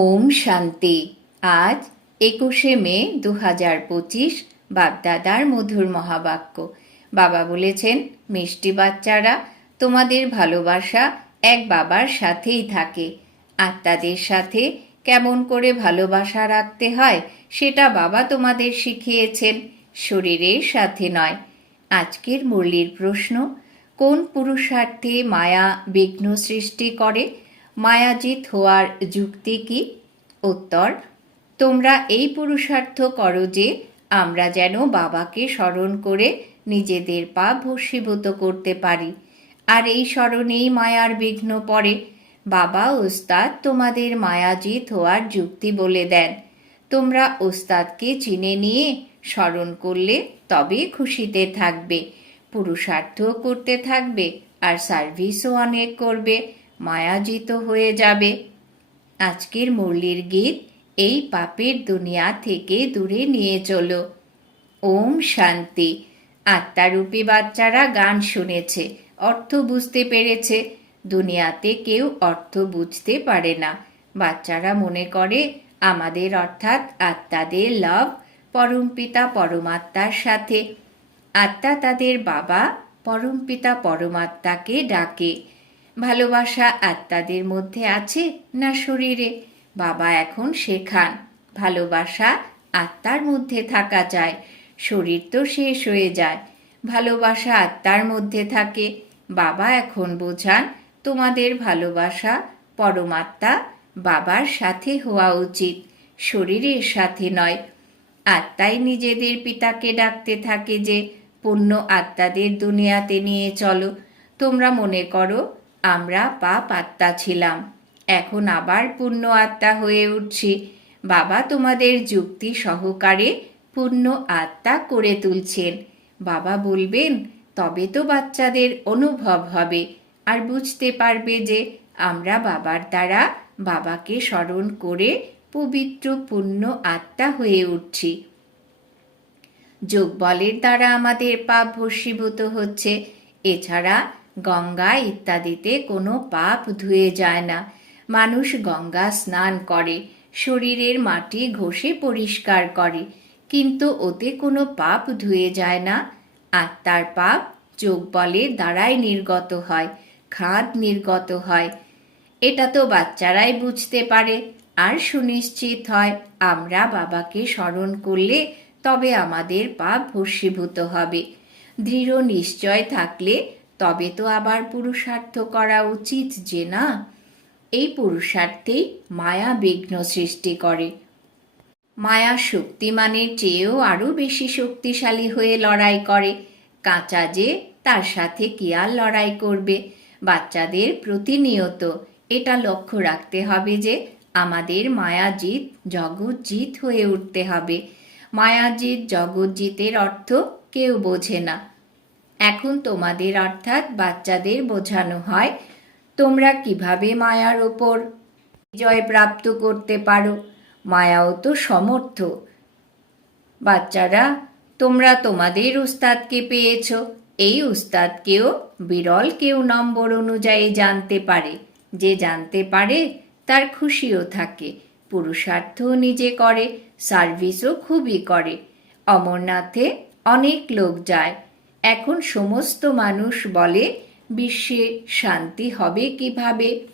ওম শান্তি। আজ একুশে মে দু হাজার পঁচিশ বাগদাদার মধুর মহাবাক্য। বাবা বলেছেন, মিষ্টি বাচ্চারা, তোমাদের ভালোবাসা এক বাবার সাথেই থাকে। আত্মাদের সাথে কেমন করে ভালোবাসা রাখতে হয়, সেটা বাবা তোমাদের শিখিয়েছেন। শরীরের সাথে নয়। আজকের মুরলির প্রশ্ন, কোন পুরুষার্থে মায়া বিঘ্ন সৃষ্টি করে? মায়াজিত হওয়ার যুক্তি কি? উত্তর, তোমরা এই পুরুষার্থ করো যে আমরা যেন বাবাকে স্মরণ করে নিজেদের পা ভস্মীভূত করতে পারি। আর এই স্মরণেই মায়ার বিঘ্ন পড়ে। বাবা, ওস্তাদ তোমাদের মায়াজিত হওয়ার যুক্তি বলে দেন। তোমরা ওস্তাদকে চিনে নিয়ে স্মরণ করলে তবে খুশিতে থাকবে। পুরুষার্থ করতে থাকবে আর সার্ভিসও অনেক করবে। মায়াজিত হয়ে যাবে। আজকের মুরলির গীত এই পাপের দুনিয়া থেকে দূরে নিয়ে চলো। ওম শান্তি। আত্মারূপী বাচ্চারা গান শুনেছে, অর্থ বুঝতে পেরেছে। দুনিয়াতে কেউ অর্থ বুঝতে পারে না। বাচ্চারা মনে করে, আমাদের অর্থাৎ আত্মাদের লাভ পরমপিতা পরমাত্মার সাথে। আত্মা তাদের বাবা পরমপিতা পরমাত্মাকে ডাকে। ভালোবাসা আত্মাদের মধ্যে আছে না শরীরে? বাবা এখন শেখান, ভালোবাসা আত্মার মধ্যে থাকা যায়, শরীর তো শেষ হয়ে যায়। ভালোবাসা আত্মার মধ্যে থাকে, বাবা এখন বোঝান তোমাদের ভালোবাসা পরমাত্মা বাবার সাথে হওয়া উচিত, শরীরের সাথে নয়। আত্মাই নিজেদের পিতাকে ডাকতে থাকে যে, পুণ্য আত্মাদের দুনিয়াতে নিয়ে চলো, তোমরা মনে করো আমরা পাপ আত্মা ছিলাম। এখন আবার পূর্ণ আত্মা হয়ে উঠছি। বাবা তোমাদের যুক্তি সহকারে পুণ্য আত্মা করে তুলছেন। বাবা বলবেন, তবে তো বাচ্চাদের অনুভব হবে। আর বুঝতে পারবে যে আমরা বাবার দ্বারা বাবাকে স্মরণ করে পবিত্র পুণ্য আত্মা হয়ে উঠছি। যোগ বলের দ্বারা আমাদের পাপ ভস্মীভূত হচ্ছে। এছাড়া গঙ্গা ইত্যাদিতে কোনো পাপ ধুয়ে যায় না। মানুষ গঙ্গা স্নান করে, শরীরের মাটি ঘষে পরিষ্কার করে, কিন্তু ওতে কোনো পাপ ধুয়ে যায় না। আত্মার পাপ যোগ বলের দ্বারাই নির্গত হয়, খাদ নির্গত হয়। এটা তো বাচ্চারাই বুঝতে পারে, আর সুনিশ্চিত হয়, আমরা বাবাকে স্মরণ করলে তবে আমাদের পাপ ভস্মীভূত হবে। দৃঢ় নিশ্চয় থাকলে তবে তো আবার পুরুষার্থ করা উচিত যে না? এই পুরুষার্থেই মায়া বিঘ্ন সৃষ্টি করে। মায়া শক্তিমানের চেয়েও আরও বেশি শক্তিশালী হয়ে লড়াই করে। কাঁচা যে তার সাথে কি আর লড়াই করবে? বাচ্চাদের প্রতিনিয়ত এটা লক্ষ্য রাখতে হবে যে আমাদের মায়াজিৎ জগৎজিৎ হয়ে উঠতে হবে। মায়াজিৎ জগৎজিতের অর্থ কেউ বোঝে না। এখন তোমাদের অর্থাৎ বাচ্চাদের বোঝানো হয়, তোমরা কীভাবে মায়ার ওপর জয় প্রাপ্ত করতে পারো? মায়াও তো সমর্থ। বাচ্চারা, তোমরা তোমাদের উস্তাদকে পেয়েছ। এই উস্তাদকেও বিরল কেউ নম্বর অনুযায়ী জানতে পারে। যে জানতে পারে, তার খুশিও থাকে। পুরুষার্থও নিজে করে, সার্ভিসও খুবই করে। অমরনাথে অনেক লোক যায়। এখন সমস্ত মানুষ বলে, বিশ্বে শান্তি হবে কীভাবে?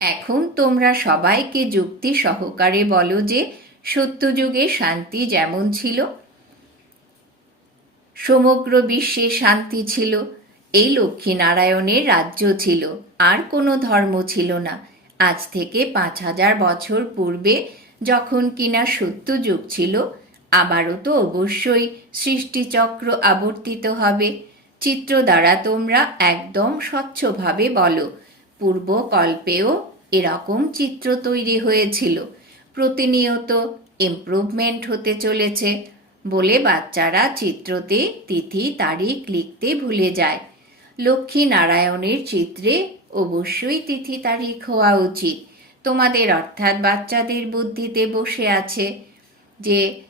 এখন তোমরা সবাইকে যুক্তি সহকারে বলো যে, সত্যযুগে শান্তি যেমন ছিল, সমগ্র বিশ্বে শান্তি ছিল, এই লক্ষ্মীনারায়ণের রাজ্য ছিল, আর কোনো ধর্ম ছিল না। আজ থেকে পাঁচ হাজার বছর পূর্বে যখন কিনা সত্যযুগ ছিল আবারও তো অবশ্যই সৃষ্টিচক্র আবর্তিত হবে। চিত্র দ্বারা তোমরা একদম স্বচ্ছভাবে বলো। পূর্বকল্পেও এরকম চিত্র তৈরি হয়েছিল। প্রতিনিয়ত ইমপ্রুভমেন্ট হতে চলেছে বলে বাচ্চারা চিত্রতে তিথি, তারিখ লিখতে ভুলে যায়। লক্ষ্মী নারায়ণের চিত্রে অবশ্যই তিথি, তারিখ হওয়া উচিত। তোমাদের অর্থাৎ বাচ্চাদের বুদ্ধিতে বসে আছে যে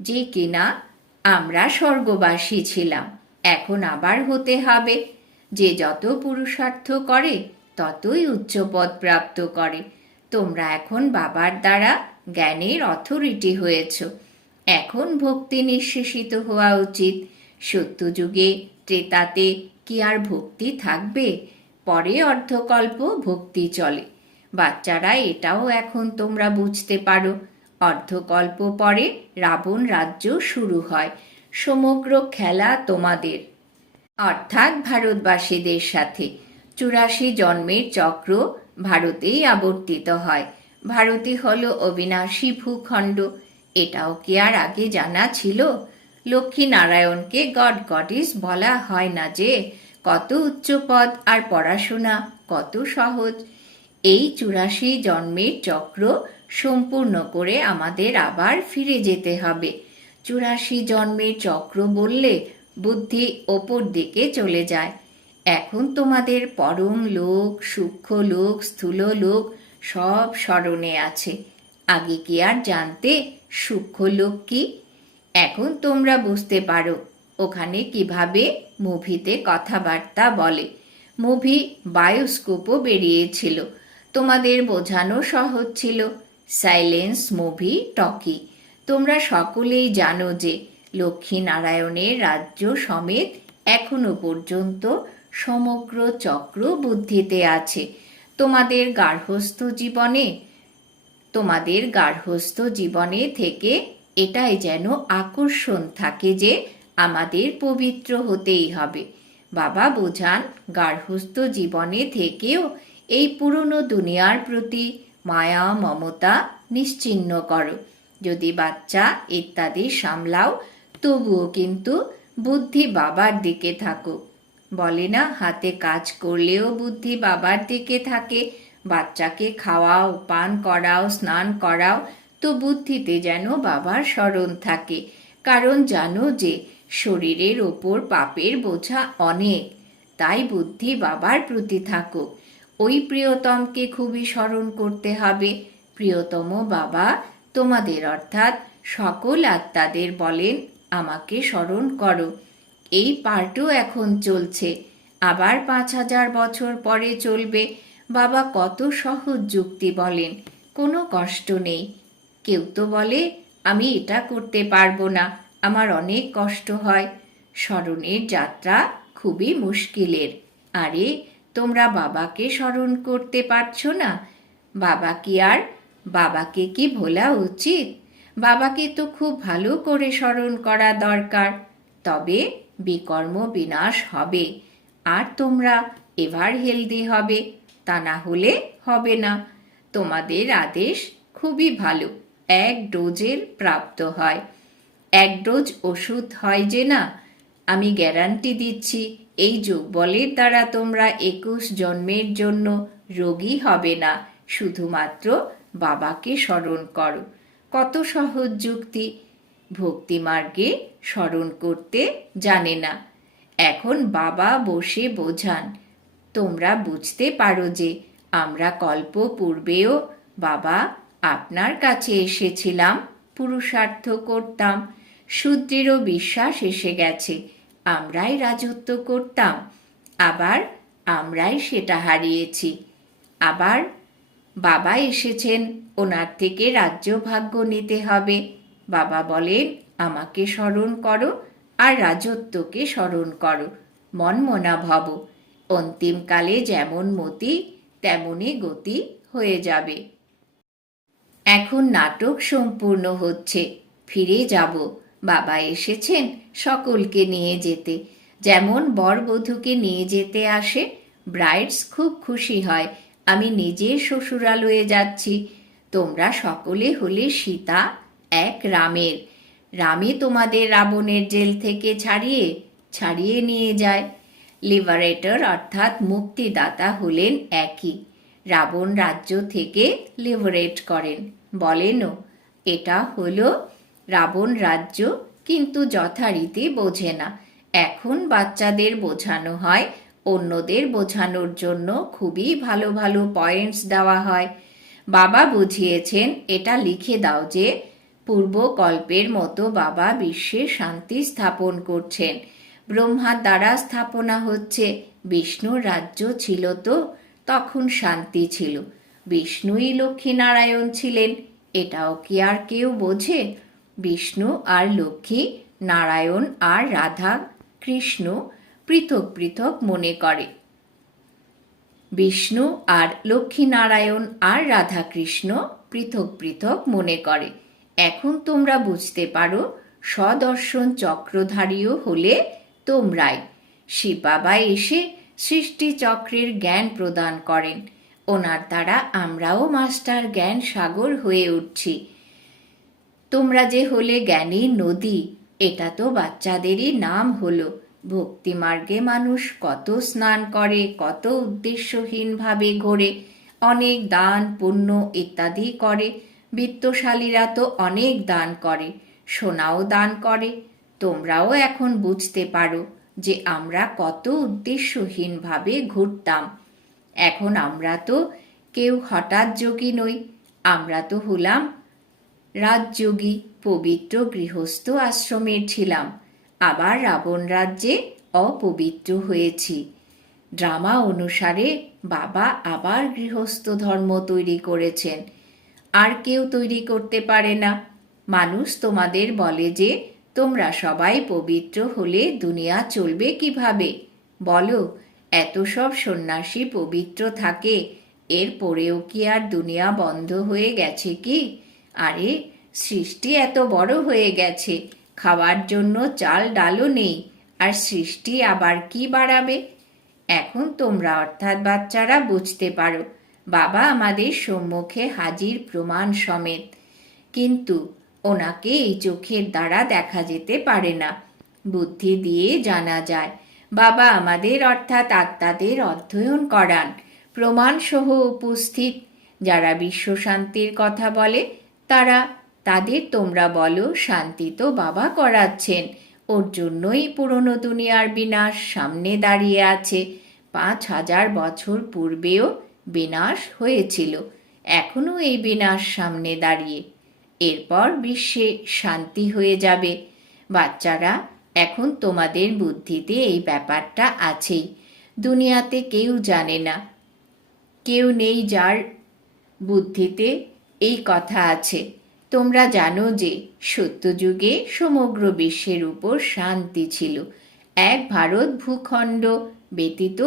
যে কিনা আমরা স্বর্গবাসী ছিলাম, এখন আবার হতে হবে। যে যত পুরুষার্থ করে, ততই উচ্চ পদ প্রাপ্ত করে। তোমরা এখন বাবার দ্বারা জ্ঞানের অথরিটি হয়েছ। এখন ভক্তি নিঃশেষিত হওয়া উচিত। সত্যযুগে ত্রেতাতে কি আর ভক্তি থাকবে? পরে অর্ধকল্প ভক্তি চলে। বাচ্চারা, এটাও এখন তোমরা বুঝতে পারো। অর্ধকল্প পরে রাবণ রাজ্য শুরু হয়। সমগ্র খেলা তোমাদের। অর্থাৎ ভারতবাসীদের সাথে। চুরাশি জন্মের চক্র ভারতেই আবর্তিত হয়। ভারতই হল অবিনাশী ভূখণ্ড। এটাও কি আর আগে জানা ছিল? লক্ষ্মী নারায়ণকে গড গডিস বলা হয় না যে, কত উচ্চ পদ আর পড়াশোনা কত সহজ। এই চুরাশি জন্মের চক্র সম্পূর্ণ করে আমাদের আবার ফিরে যেতে হবে। চুরাশি জন্মের চক্র বললে বুদ্ধি ওপর দিকে চলে যায়। এখন তোমাদের পরম লোক, সূক্ষ্ম লোক, স্থূল লোক সব স্মরণে আছে। আগে কি আর জানতে সূক্ষ্ম লোক কি? এখন তোমরা বুঝতে পারো, ওখানে কীভাবে মুভিতে কথাবার্তা বলে। মুভি বায়োস্কোপও বেরিয়েছিল। তোমাদের বোঝানো সহজ ছিল। Silence movie talkie. তোমরা সকলেই জানো যে লক্ষ্মী নারায়ণের রাজ্য সমেত এখনও পর্যন্ত সমগ্র চক্র বুদ্ধিতে আছে। তোমাদের গার্হস্থ জীবনে, তোমাদের গার্হস্থ জীবনে থেকে এটাই যেন আকর্ষণ থাকে যে আমাদের পবিত্র হতেই হবে। বাবা বোঝান গার্হস্থ জীবনে থেকেও এই পুরনো দুনিয়ার প্রতি মায়া, মমতা নিশ্চিহ্ন করো। যদি বাচ্চা ইত্যাদি সামলাও, তবুও কিন্তু বুদ্ধি বাবার দিকে থাকো। বলে না, হাতে কাজ করলেও বুদ্ধি বাবার দিকে থাকে। বাচ্চাকে খাওয়াও, পান করাও, স্নান করাও, তো বুদ্ধিতে যেন বাবার স্মরণ থাকে। কারণ জানো যে, শরীরের ওপর পাপের বোঝা অনেক। তাই বুদ্ধি বাবার প্রতি থাকুক। ওই প্রিয়তমকে খুবই স্মরণ করতে হবে। প্রিয়তম বাবা, তোমাদের অর্থাৎ সকল আত্মাদের বলেন, আমাকে স্মরণ করো। এই পার্টও এখন চলছে। আবার পাঁচ হাজার বছর পরে চলবে। বাবা কত সহজ যুক্তি বলেন, কোনো কষ্ট নেই। কেউ তো বলে, আমি এটা করতে পারব না, আমার অনেক কষ্ট হয়। স্মরণের যাত্রা খুবই মুশকিলের। আরে তোমরা বাবাকে স্মরণ করতে পারছ না? বাবা কি আর? বাবাকে কি ভোলা উচিত? বাবাকে তো খুব ভালো করে স্মরণ করা দরকার। তবে বিকর্ম বিনাশ হবে। আর তোমরা এভার হেলদি হবে। তা না হলে হবে না। তোমাদের আদেশ খুবই ভালো। এক ডোজের প্রাপ্ত হয়। এক ডোজ ওষুধ হয় যে না? আমি গ্যারান্টি দিচ্ছি। এই যোগবলের দ্বারা তোমরা একুশ জন্মের জন্য রোগী হবে না, শুধুমাত্র বাবাকে স্মরণ করো। কত সহজ যুক্তি। ভক্তিমার্গে স্মরণ করতে জানে না। এখন বাবা বসে বোঝান, তোমরা বুঝতে পারো যে আমরা কল্প পূর্বেও বাবা আপনার কাছে এসেছিলাম, পুরুষার্থ করতাম, শূদ্রেরও বিশ্বাস এসে গেছে আমরাই রাজত্ব করতাম, আবার আমরাই সেটা হারিয়েছি। আবার বাবা এসেছেন, ওনার থেকে রাজ্য ভাগ্য নিতে হবে। বাবা বলেন, আমাকে স্মরণ করো আর রাজত্বকে স্মরণ করো, মনমনা ভব। অন্তিমকালে যেমন মতি, তেমনই গতি হয়ে যাবে। এখন নাটক সম্পূর্ণ হচ্ছে, ফিরে যাব। বাবা এসেছেন সকলকে নিয়ে যেতে। যেমন বরবধূকে নিয়ে যেতে আসে, ব্রাইডস খুব খুশি হয়। আমি নিজে শ্বশুরালয়ে যাচ্ছি। তোমরা সকলে হলে সীতা এক রামের। রামই তোমাদের রাবণের জেল থেকে ছাড়িয়ে ছাড়িয়ে নিয়ে যায়। লিবারেটর অর্থাৎ মুক্তিদাতা হলেন একই। রাবণ রাজ্য থেকে লিবারেট করেন। বলেনও এটা হলো রাবণ রাজ্য কিন্তু যথারীতি বোঝে না। এখন বাচ্চাদের বোঝানো হয়, অন্যদের বোঝানোর জন্য খুবই ভালো ভালো পয়েন্টস দেওয়া হয়। বাবা বুঝিয়েছেন, এটা লিখে দাও যে, পূর্বকল্পের মতো বাবা বিশ্বে শান্তি স্থাপন করছেন। ব্রহ্মার দ্বারা স্থাপনা হচ্ছে, বিষ্ণুর রাজ্য ছিল তো, তখন শান্তি ছিল। বিষ্ণুই লক্ষ্মীনারায়ণ ছিলেন, এটাও কি আর কেউ বোঝে? বিষ্ণু আর লক্ষ্মী, নারায়ণ আর রাধা, কৃষ্ণ পৃথক পৃথক মনে করে। বিষ্ণু আর লক্ষ্মীনারায়ণ আর রাধাকৃষ্ণ পৃথক পৃথক মনে করে। এখন তোমরা বুঝতে পারো সদর্শন চক্রধারীও হলে তোমরাই। শিব বাবা এসে সৃষ্টি চক্রের জ্ঞান প্রদান করেন। ওনার দ্বারা আমরাও মাস্টার জ্ঞান সাগর হয়ে উঠছি। তোমরা যে হলে জ্ঞানী নদী, এটা তো বাচ্চাদেরই নাম হলো। ভক্তি মার্গে মানুষ কত স্নান করে, কত উদ্দেশ্যহীনভাবে ঘোরে, অনেক দান, পুণ্য ইত্যাদি করে। বিত্তশালীরা তো অনেক দান করে, সোনাও দান করে। তোমরাও এখন বুঝতে পারো যে আমরা কত উদ্দেশ্যহীনভাবে ঘুরতাম। এখন আমরা তো কেউ হঠাৎ যোগী নই, আমরা তো হলাম রাজযোগী, পবিত্র গৃহস্থ আশ্রমের ছিলাম। আবার রাবণ রাজ্যে অপবিত্র হয়েছি। ড্রামা অনুসারে বাবা আবার গৃহস্থ ধর্ম তৈরি করেছেন। আর কেউ তৈরি করতে পারে না। মানুষ তোমাদের বলে যে, তোমরা সবাই পবিত্র হলে দুনিয়া চলবে কীভাবে? বলো, এত সব সন্ন্যাসী পবিত্র থাকে এরপরেও কি আর দুনিয়া বন্ধ হয়ে গেছে কি? আরে, সৃষ্টি এত বড় হয়ে গেছে, খাওয়ার জন্য চাল ডালও নেই, আর সৃষ্টি আবার কি বাড়াবে? এখন তোমরা অর্থাৎ বাচ্চারা বুঝতে পারো, বাবা আমাদের সম্মুখে হাজির প্রমাণ সমেত। কিন্তু ওনাকে এই চোখের দ্বারা দেখা যেতে পারে না। বুদ্ধি দিয়ে জানা যায়, বাবা আমাদের অর্থাৎ আত্মাদের অধ্যয়ন করান। প্রমাণসহ উপস্থিত, যারা বিশ্বশান্তির কথা বলে তারা, তাদের তোমরা বলো, শান্তি তো বাবা করাচ্ছেন। ওর জন্যই পুরনো দুনিয়ার বিনাশ সামনে দাঁড়িয়ে আছে। পাঁচ হাজার বছর পূর্বেও বিনাশ হয়েছিল। এখনও এই বিনাশ সামনে দাঁড়িয়ে। এরপর বিশ্বে শান্তি হয়ে যাবে। বাচ্চারা, এখন তোমাদের বুদ্ধিতে এই ব্যাপারটা আছেই। দুনিয়াতে কেউ জানে না। কেউ নেই যার বুদ্ধিতে এই কথা আছে। তোমরা জানো যে সত্যযুগে সমগ্র বিশ্বের উপর শান্তি ছিল। এক ভারত ভূখণ্ড ব্যতীত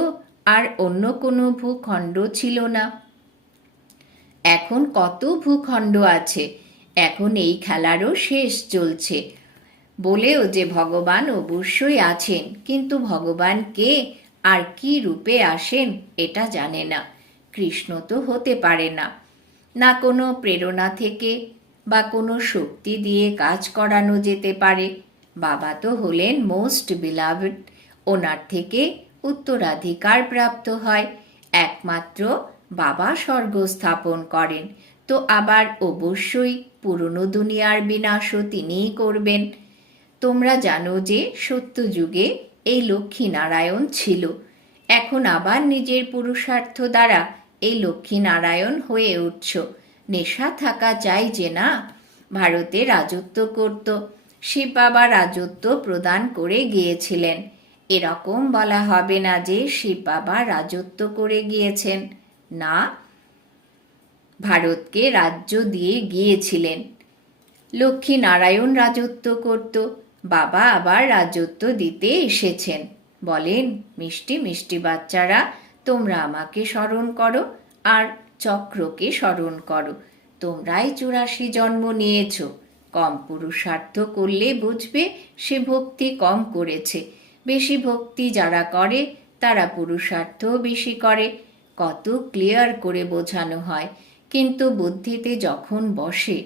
আর অন্য কোনো ভূখণ্ড ছিল না। এখন কত ভূখণ্ড আছে? এখন এই খেলারও শেষ চলছে। বলেও যে ভগবান অবশ্যই আছেন, কিন্তু ভগবান কে আর কি রূপে আসেন এটা জানে না। কৃষ্ণ তো হতে পারে না। না কোনো প্রেরণা থেকে বা কোনো শক্তি দিয়ে কাজ করানো যেতে পারে। বাবা তো হলেন মোস্ট বিলাভড ওনার থেকে উত্তরাধিকার প্রাপ্ত হয়। একমাত্র বাবা স্বর্গ স্থাপন করেন। তো আবার অবশ্যই পুরনো দুনিয়ার বিনাশও তিনিই করবেন। তোমরা জানো যে সত্যযুগে এই লক্ষ্মীনারায়ণ ছিল। এখন আবার নিজের পুরুষার্থ দ্বারা এই লক্ষ্মীনারায়ণ হয়ে উঠছ। নেশা থাকা চাই যে না, ভারতে রাজত্ব করত। শিব বাবা রাজত্ব প্রদান করে গিয়েছিলেন। এরকম বলা হবে না যে শিব বাবা রাজত্ব করে গিয়েছেন। না, ভারতকে রাজ্য দিয়ে গিয়েছিলেন। লক্ষ্মী নারায়ণ রাজত্ব করত, বাবা আবার রাজত্ব দিতে এসেছেন। বলেন, মিষ্টি মিষ্টি বাচ্চারা তোমরা আমাকে স্মরণ করো আর চক্রকে স্মরণ করো। তোমরাই চুরাশি জন্ম নিয়েছ। কম পুরুষার্থ করলে বুঝবে সে ভক্তি কম করেছে। বেশি ভক্তি যারা করে, তারা পুরুষার্থ বেশি করে। কত ক্লিয়ার করে বোঝানো হয়, কিন্তু বুদ্ধিতে যখন বসে,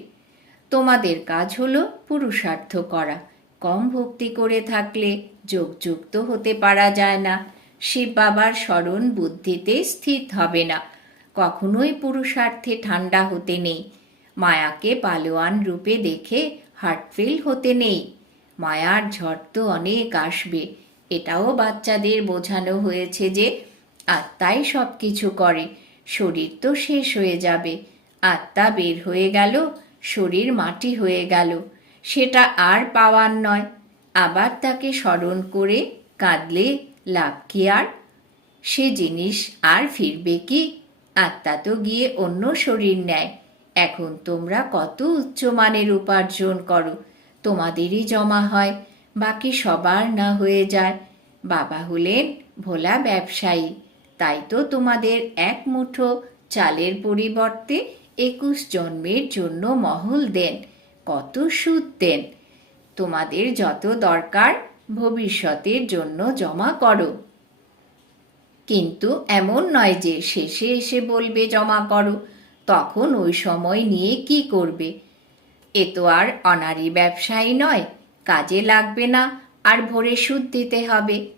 তোমাদের কাজ হলো পুরুষার্থ করা। কম ভক্তি করে থাকলে যোগযুক্ত হতে পারা যায় না। শিব বাবার স্মরণ বুদ্ধিতে স্থির হবে না। কখনোই পুরুষার্থে ঠান্ডা হতে নেই। মায়াকে পালোয়ান রূপে দেখে হার্টফেল হতে নেই। মায়ার ঝড় তো অনেক আসবে। এটাও বাচ্চাদের বোঝানো হয়েছে যে আত্মাই সব কিছু করে। শরীর তো শেষ হয়ে যাবে। আত্মা বের হয়ে গেল, শরীর মাটি হয়ে গেল। সেটা আর পাওয়ার নয়। আবার তাকে স্মরণ করে কাঁদলে লাভ কি আর? সে জিনিস আর ফিরবে কি? আত্মা তো গিয়ে অন্য শরীর নেয়। এখন তোমরা কত উচ্চমানের উপার্জন করো? তোমাদেরই জমা হয়, বাকি সবার না হয়ে যায়। বাবা হলেন ভোলা ব্যবসায়ী। তাই তো তোমাদের এক মুঠো চালের পরিবর্তে একুশ জন্মের জন্য মহল দেন, কত সুদ দেন। তোমাদের যত দরকার ভবিষ্যতের জন্য জমা করো। কিন্তু এমন নয় যে শেষে এসে বলবে জমা করো, তখন ওই সময় নিয়ে কি করবে? এ তো আর অনারি ব্যবসায়ী নয়, কাজে লাগবে না, আর ভোরে সুদ দিতে হবে।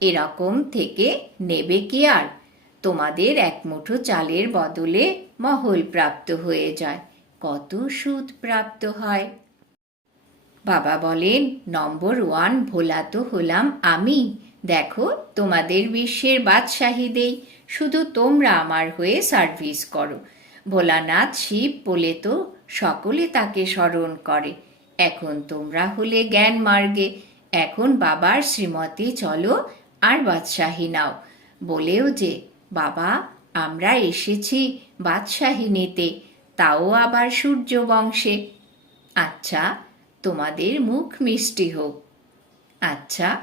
এরকম থেকে নেবে কি আর? তোমাদের এক মুঠো চালের বদলে মহল প্রাপ্ত হয়ে যায়। কত সুদ প্রাপ্ত হয়? বাবা বলেন নম্বর ওয়ান ভোলা তো হলাম আমি। দেখো, তোমাদের বিশ্বের বাদশাহী দেই। শুধু তোমরা আমার হয়ে সার্ভিস করো। ভোলানাথ শিব বলে তো সকলে তাকে স্মরণ করে। এখন তোমরা হলে জ্ঞান মার্গে। এখন বাবার শ্রীমতে চলো আর বাদশাহী নাও। বলেও যে, বাবা, আমরা এসেছি বাদশাহী নিতে। তাও আবার সূর্য বংশে। আচ্ছা তোমাদের মুখ মিষ্টি হোক। আচ্ছা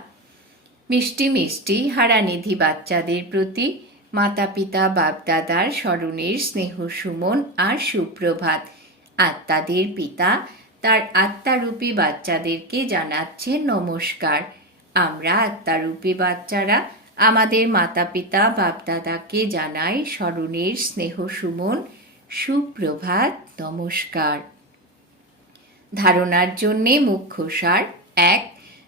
মিষ্টি মিষ্টি হারানিধি বাচ্চাদের প্রতি মাতা পিতা বাপদাদার স্মরণের স্নেহ সুমন আর সুপ্রভাত। আত্মাদের পিতা তার আত্মারূপী বাচ্চাদেরকে জানাচ্ছে নমস্কার। আমরা আত্মারূপী বাচ্চারা আমাদের মাতা পিতা বাপদাদাকে জানাই স্মরণের স্নেহ সুমন, সুপ্রভাত, নমস্কার। ধারণার জন্যে মুখ্য সার এক,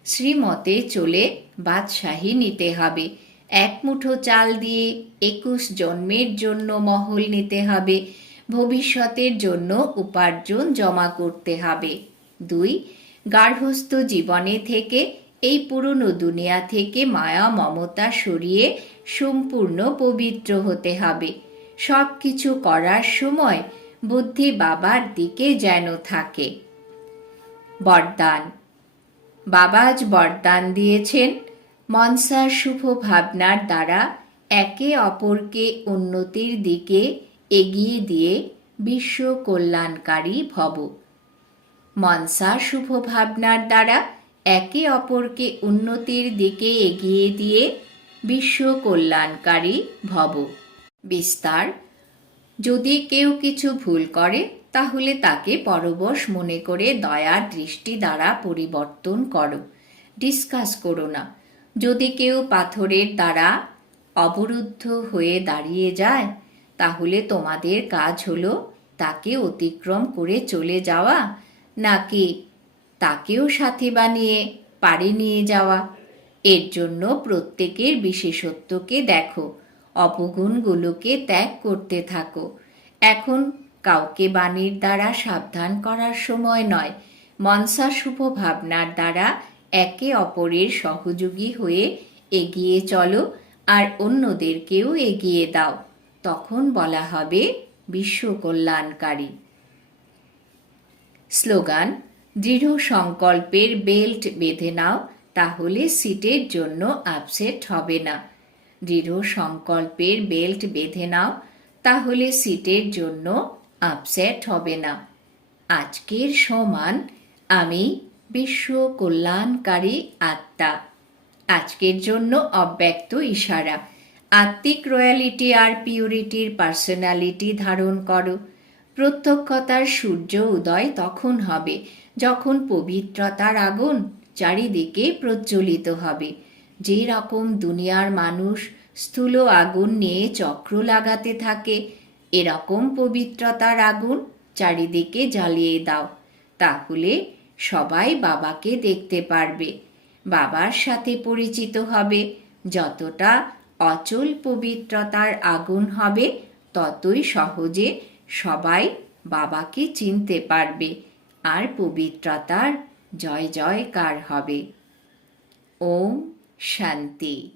শ্রীমতে চলে বাদশাহী নিতে হবে। এক মুঠো চাল দিয়ে একুশ জন্মের জন্য মহল নিতে হবে। ভবিষ্যতের জন্য উপার্জন জমা করতে হবে। দুই গার্হস্থ জীবনে থেকে, এই পুরনো দুনিয়া থেকে মায়া, মমতা সরিয়ে সম্পূর্ণ পবিত্র হতে হবে। সব কিছু করার সময় বুদ্ধি বাবার দিকে যেন থাকে। বরদান। বাবা আজ বরদান দিয়েছেন। মনসার শুভ ভাবনার দ্বারা একে অপরকে উন্নতির দিকে এগিয়ে দিয়ে বিশ্ব কল্যাণকারী ভব। মনসা শুভ ভাবনার দ্বারা একে অপরকে উন্নতির দিকে এগিয়ে দিয়ে বিশ্ব কল্যাণকারী ভব। বিস্তার, যদি কেউ কিছু ভুল করে তাহলে তাকে পরবশ মনে করে দয়ার দৃষ্টি দ্বারা পরিবর্তন করো। ডিসকাস করো না। যদি কেউ পাথরের দ্বারা অবরুদ্ধ হয়ে দাঁড়িয়ে যায়, তাহলে তোমাদের কাজ হলো তাকে অতিক্রম করে চলে যাওয়া, নাকি তাকেও সাথে বানিয়ে পাড়ে নিয়ে যাওয়া। এর জন্য প্রত্যেকের বিশেষত্বকে দেখো অপগুণগুলোকে ত্যাগ করতে থাকো। এখন কাউকে বাণীর দ্বারা সাবধান করার সময় নয়। মনসা শুভ ভাবনার দ্বারা একে অপরের সহযোগী হয়ে এগিয়ে চলো আর অন্যদেরকেও এগিয়ে দাও। তখন বলা হবে বিশ্ব কল্যাণকারী স্লোগান, দৃঢ় সংকল্পের বেল্ট বেঁধে নাও, তাহলে সিটের জন্য আপসেট হবে না। দৃঢ় সংকল্পের বেল্ট বেঁধে নাও, তাহলে সিটের জন্য আপসেট হবে না। আজকের সমান আমি বিশ্ব কল্যাণকারী আত্মা। আজকের জন্য অব্যক্ত ইশারা। আত্মিক রয়্যালিটি আর পিউরিটির পার্সোনালিটি ধারণ করো। প্রত্যক্ষতার সূর্য উদয় তখন হবে, যখন পবিত্রতার আগুন চারিদিকে প্রজ্বলিত হবে। যে রকম দুনিয়ার মানুষ স্থূল আগুন নিয়ে চক্র লাগাতে থাকে এরকম পবিত্রতার আগুন চারিদিকে জ্বালিয়ে দাও, তাহলে সবাই বাবাকে দেখতে পারবে। বাবার সাথে পরিচিত হবে। যতটা অচল পবিত্রতার আগুন হবে, ততই সহজে সবাই বাবাকে চিনতে পারবে। আর পবিত্রতার জয় জয়কার হবে। ওম শান্তি।